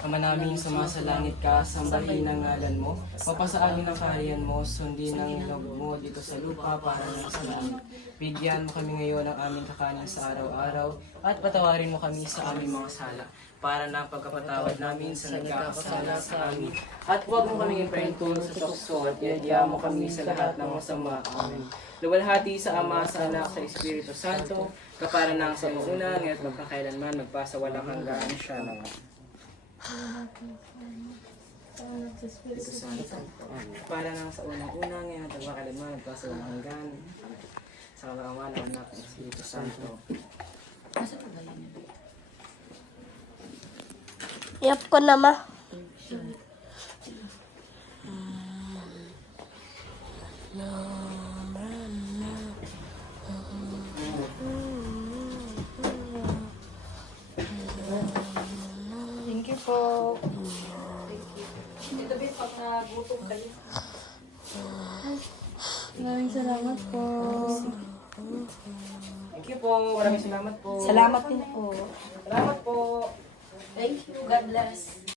Ama namin sumasalangit ka, sambahin ang ngalan mo, mapasa amin ang kaharian mo, sundin ang ilog mo dito sa lupa para ng sa langit. Bigyan mo kami ngayon ng aming kakanin sa araw-araw, at patawarin mo kami sa aming mga sala, para ng pagkapatawad namin sa nagkakasala sa amin. At huwag mo kami ipaintulong sa tukso, at iadya mo kami sa lahat ng masama. Amen. Luwalhati sa Ama, sa Anak, sa Espiritu Santo, kapara ng sa una, ngayon at magpakailanman, magpasawalang hanggan siya na nga. Para nang sa unang-unang ngayon at magpakailanman, magpasawalang hanggan sa Ama, ng Anak, at Espiritu Santo. Yap ko na ma. Thank you po. Dito ba pag nagutom kayo? Maraming salamat po. Thank you po. Maraming salamat po. Salamat din po. Salamat po. Thank you. God bless.